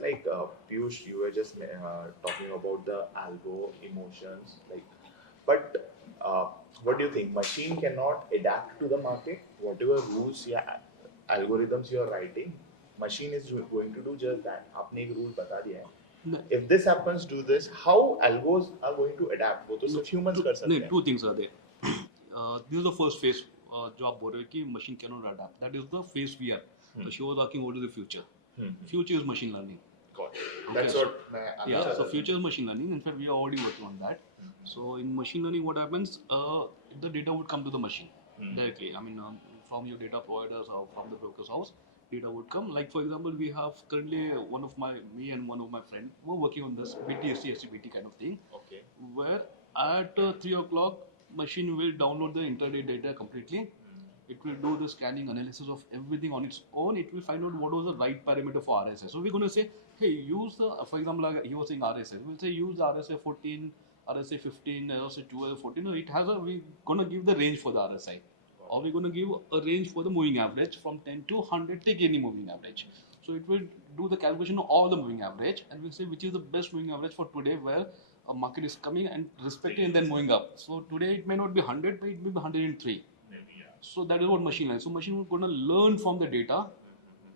But like Piyush, you were just talking about the algo emotions, like, but what do you think? Machine cannot adapt to the market. Whatever rules या algorithms you are writing, machine is going to do just that. आपने एक rule बता दिया है. No. If this happens, do this. How algos are going to adapt? वो तो सिर्फ humans कर सकते हैं. Two things are there. This is the first phase. जो आप बोल रहे हो कि machine cannot adapt. That is the phase we are. So she was asking what is the future. Future is machine learning. Got it. That's Okay. what. Yeah. So future is machine learning. In fact, we are already working on that. So in machine learning, what happens? The data would come to the machine directly. I mean, from your data providers or from the broker's house, data would come. Like for example, we have currently me and one of my friend were working on this BT, SCBT kind of thing. Okay. Where at 3 o'clock, machine will download the intraday data completely. It will do the scanning analysis of everything on its own. It will find out what was the right parameter for RSI. So we're going to say, hey, use the, for example, like he was saying RSI. We'll say use RSI 14, RSI 15, RSI 12, 14. No, it has a, we're going to give the range for the RSI. Or we're going to give a range for the moving average from 10 to 100, take any moving average. So it will do the calculation of all the moving average and we'll say which is the best moving average for today where a market is coming and respecting and then moving up. So today it may not be 100, but it may be 103. So that is what machine learning. So machine is going to learn from the data.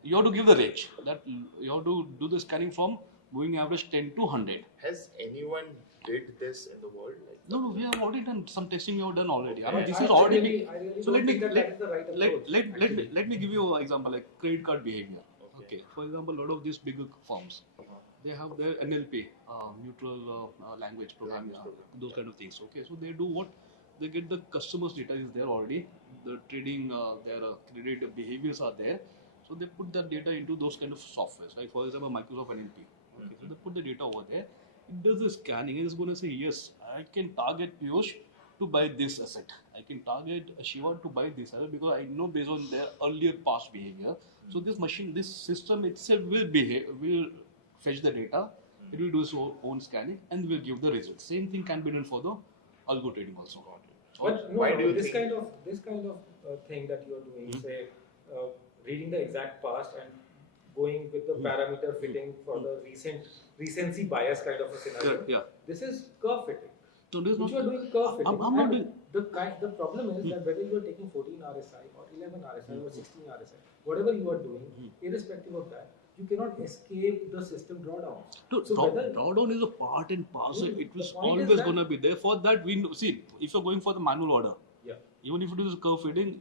You have to give the range. That you have to do the scanning from moving average 10 to 100. Has anyone did this in the world? Like, No, we have already done some testing. We have done already. Okay. This is already. really So let me that is the right approach. let me give you an example like credit card behavior. Okay. Okay. For example, a lot of these bigger firms, they have their NLP, neutral language programming, those kind of things. Okay. So they do what? They get the customers' data is there already. The trading, their credit behaviors are there. So they put that data into those kind of softwares. Like for example, Microsoft NLP. Okay, so they put the data over there. It does the scanning and it's going to say, yes, I can target Piyush to buy this asset. I can target Shiva to buy this asset because I know based on their earlier past behavior. So this machine, this system itself will fetch the data. It will do its own scanning and will give the results. Same thing can be done for the algo trading also. But why do you this think? kind of thing that you are doing, say reading the exact past and going with the parameter fitting for the recency bias kind of a scenario. Yeah. This is curve fitting. So this is Which not. you are doing curve fitting. I'm not And doing. the problem is that whether you are taking 14 RSI or 11 RSI or 16 RSI, whatever you are doing, irrespective of that, you cannot escape the system drawdowns. Dude, So whether drawdown is a part and parcel. Yeah, It was the point is always that- going to be there. For that, we know, see, if you're going for the manual order, yeah. even if it is curve fitting,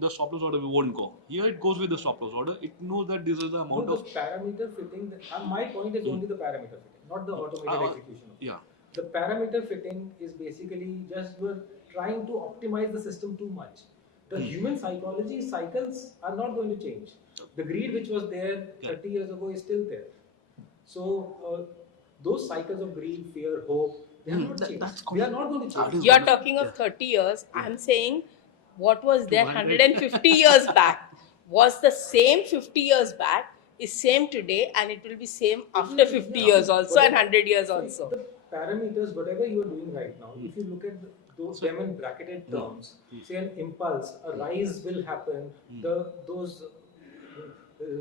the stop loss order won't go. Here it goes with the stop loss order. It knows that this is the amount No, of. the parameter fitting, my point is only the parameter fitting, not the automated execution of it. Yeah. The parameter fitting is basically just you are trying to optimize the system too much. The human psychology cycles are not going to change. The greed which was there 30 years ago is still there. So those cycles of greed, fear, hope, they are not changed. They are not going to change. You're talking of 30 years. I'm saying what was there 200. 150 years back was the same 50 years back, is same today, and it will be same after 50 years also and 100 years also. The parameters, whatever you are doing right now, if you look at those them in bracketed terms, say an impulse, a rise will happen, those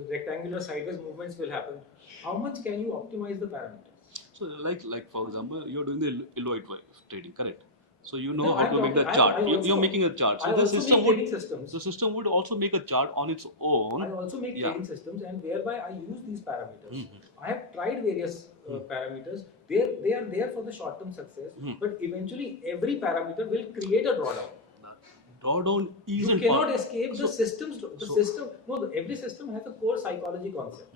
rectangular sideways movements will happen. How much can you optimize the parameters? So, like for example, you're doing the Eloy trading, correct? So you know No, how I'm to make the talking- chart. I also- You're making a chart. So I the also system make would trading systems. the system would also make a chart on its own. I also make Yeah. trading systems, and whereby I use these parameters. I have tried various parameters. They are there for the short-term success, but eventually every parameter will create a drawdown. Drawdown You isn't cannot part. escape the systems. Every system has a core psychology concept.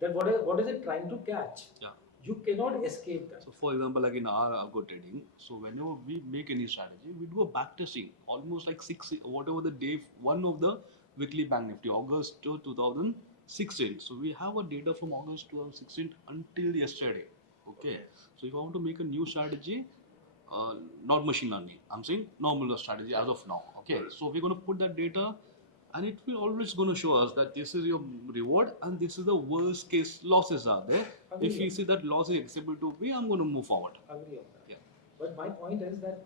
That what is it trying to catch? Yeah. You cannot escape that. So, for example, like in our algo trading, so whenever we make any strategy, we do a back testing, almost like whatever the day one of the weekly bank nifty, August 2016. So we have a data from August 2016 until yesterday. Okay. So if I want to make a new strategy, not machine learning, I'm saying normal strategy as of now. Okay. So we're going to put that data. And it will always going to show us that this is your reward and this is the worst case losses are there. If you see that loss is acceptable to be, I'm going to move forward. Agree on that. Yeah. But my point is that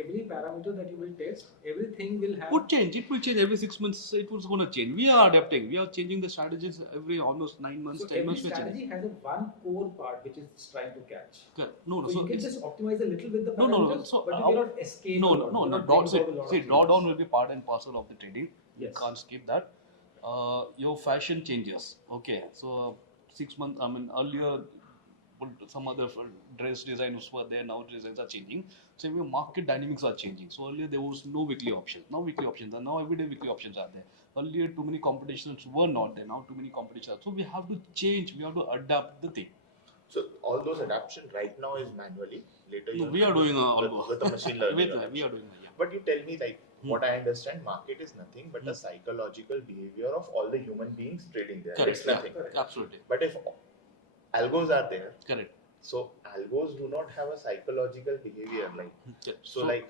every parameter that you will test, everything will have. Would change. It will change every 6 months. It was going to change. We are adapting. We are changing the strategies every almost 9 months, So 10 every months. We are strategy changing. has a one core part which it's trying to catch. Correct. No, So you can it's, just optimize a little with the no, parameters, no. So but you cannot escape. no, a no, lot. no, You no. cannot Draw, break out a lot of things. drawdown will be part and parcel of the trading. Yes. You can't skip that. Your fashion changes. Okay, so 6 months. I mean, earlier some other dress designs were there. Now designs are changing. So your market dynamics are changing. So earlier there was no weekly options. Now weekly options are. Now everyday weekly options are there. Earlier too many competitions were not there. Now too many competitions. So we have to change. We have to adapt the thing. So all those adaptation right now is manually. Later No, you we are doing with, with the machine learning. we are doing. Yeah. But you tell me, like, what I understand, market is nothing but a psychological behavior of all the human beings trading there. Correct. It's nothing. Yeah, absolutely. But if algos are there, Correct. so algos do not have a psychological behavior, like Okay. so like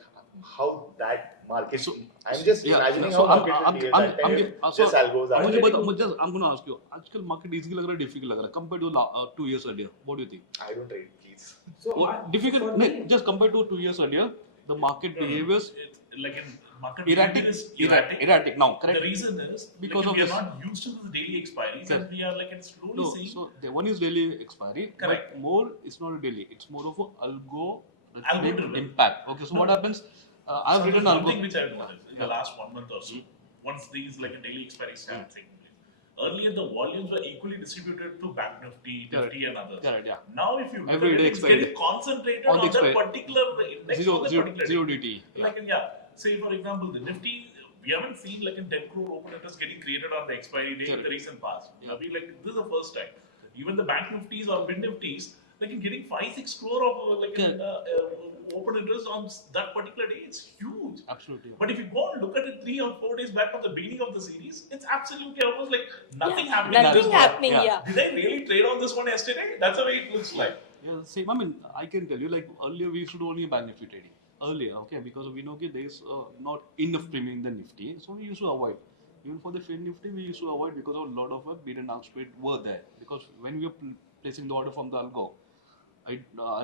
how that market. So- I'm just Yeah, imagining so how I'm- market I'm- will behave I'm- that time I'm- if so just algos are मुझे there. बता I'm going to ask you आजकल market easy लग रहा है difficult लग रहा है compared to 2 years earlier. What do you think? I don't trade, please. So Difficult. for No, me- just compared to 2 years earlier, the market behaviors It's like in market erratic, behavior is erratic. erratic now. The Correct. reason is Because like of we are this. not used to the daily expiries, Correct. and we are like it's slowly No, seeing. so the one is daily expiry, Correct. but more it's not a daily. It's more of a algo Algo-driven. impact. Okay, so what happens? I've So written there's one algo. thing which I've noticed in the Yeah. last 1 month or so. Once these like a daily expiry started taking place. Earlier, the volumes were equally distributed to Bank Nifty, Correct. Nifty, and others. Correct. Yeah. Now, if you look Every at day it, it's expiry. getting concentrated On the on that expiry. particular index Zero, for the zero, particular zero day. DT. Yeah. Like in, say for example, the Nifty, we haven't seen like in 10 crore open interest getting created on the expiry day in Correct. the recent past. Yeah. We like this is the first time. Even the Bank Nifties or Mid Nifties, like in getting 5-6 crore of open interest on that particular day, it's huge. Absolutely. But if you go and look at it 3 or 4 days back on the beginning of the series, it's absolutely almost like nothing Yeah, happening. nothing This one. happening. Yeah. Yeah. Did I really trade on this one yesterday? That's the way it looks like. Yeah, same. I mean, I can tell you, like earlier we used to do only Bank Nifty trading. Earlier, okay, because we know there is not enough premium in the Nifty, so we used to avoid. Even for the Fin Nifty, we used to avoid because a lot of bid and ask trade were there. Because when we were placing the order from the Algo,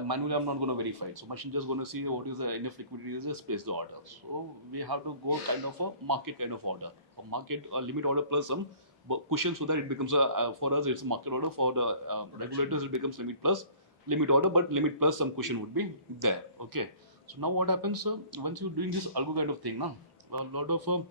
manually I'm not going to verify it. So machine just going to see what is the enough liquidity is, just place the order. So we have to go kind of a market kind of order, a market limit order plus some cushion, so that it becomes a for us it's a market order. For the regulators it becomes limit plus limit order, but limit plus some cushion would be there. Okay. So now what happens once you're doing this algo kind of thing, a lot of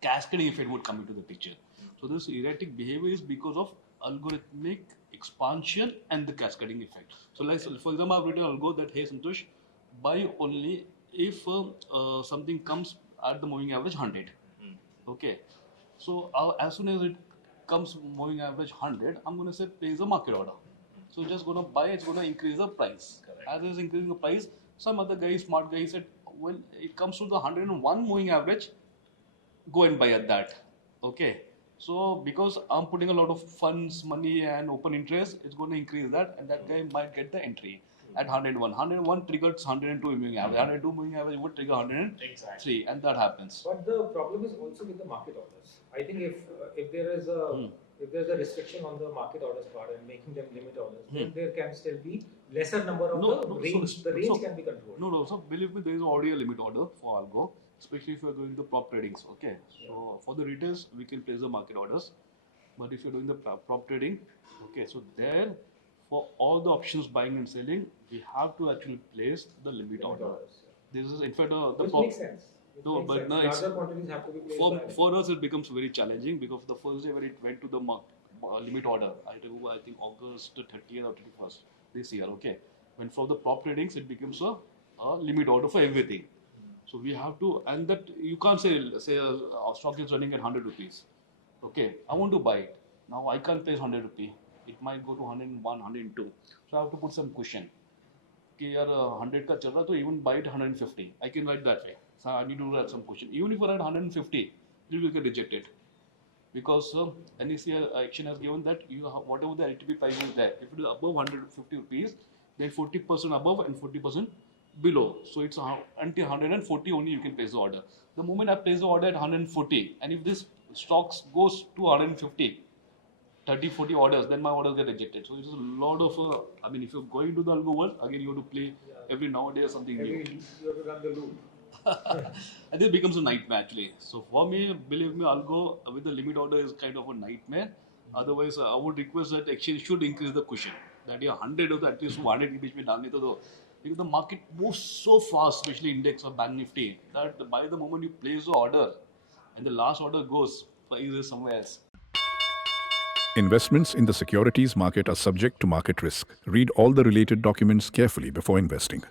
cascading effect would come into the picture. So this erratic behavior is because of algorithmic expansion and the cascading effect. So like for example, I've written algo that hey Santosh, buy only if something comes at the moving average 100. Okay. So as soon as it comes moving average 100, I'm going to say place a market order. So it's just going to buy, it's going to increase the price. Correct. As it's increasing the price, some other guy, smart guy said, well, it comes to the 101 moving average, go and buy at that. Okay. So because I'm putting a lot of funds, money and open interest, it's going to increase that, and that guy might get the entry at 101. 101 triggers 102 moving average. 102 moving average would trigger 103, Exactly. and that happens. But the problem is also with the market orders. I think if there is a if there's a restriction on the market orders part and making them limit orders, then there can still be lesser number of the range. The range can be controlled. No. So believe me, there is already a limit order for Algo, especially if you are doing the prop tradings. Okay. So for the retails, we can place the market orders, but if you're doing the prop trading, okay. So there, for all the options buying and selling, we have to actually place the limit order. This is in fact the Which prop. makes sense. It No, makes but sense. no, it's- Larger quantities have to be placed. For us, it becomes very challenging because the first day when it went to the limit order, I remember I think August 30th or 31st this year. Okay, when from the prop tradings, it becomes a limit order for everything. So we have to, and that you can't say our stock is running at 100 rupees. Okay, I want to buy it. Now I can't place 100 rupee. It might go to 101, 102. So I have to put some cushion. कि यार 100 का चल रहा तो even buy it 150. I can write that way. So I need to write some cushion. Even if I write 150, you will get rejected because NEC action has given that you have, whatever the LTP price is there, if it is above 150 rupees, then 40% above and 40% below. So it's until 140 only you can place the order. The moment I place the order at 140, and if this stocks goes to 150, 30, 40 orders, then my orders get rejected. So it's a lot of, I mean, if you're going to the algo world, again, you have to play every nowadays something new. You have to run the loop. And this becomes a nightmare actually. So for me, believe me, algo with the limit order is kind of a nightmare. Otherwise, I would request that exchange should increase the cushion. That 100 or at least 100 के बीच में डालने तो because the market moves so fast, especially index or bank nifty, that by the moment you place the order and the last order goes, price is somewhere else. Investments in the securities market are subject to market risk. Read all the related documents carefully before investing.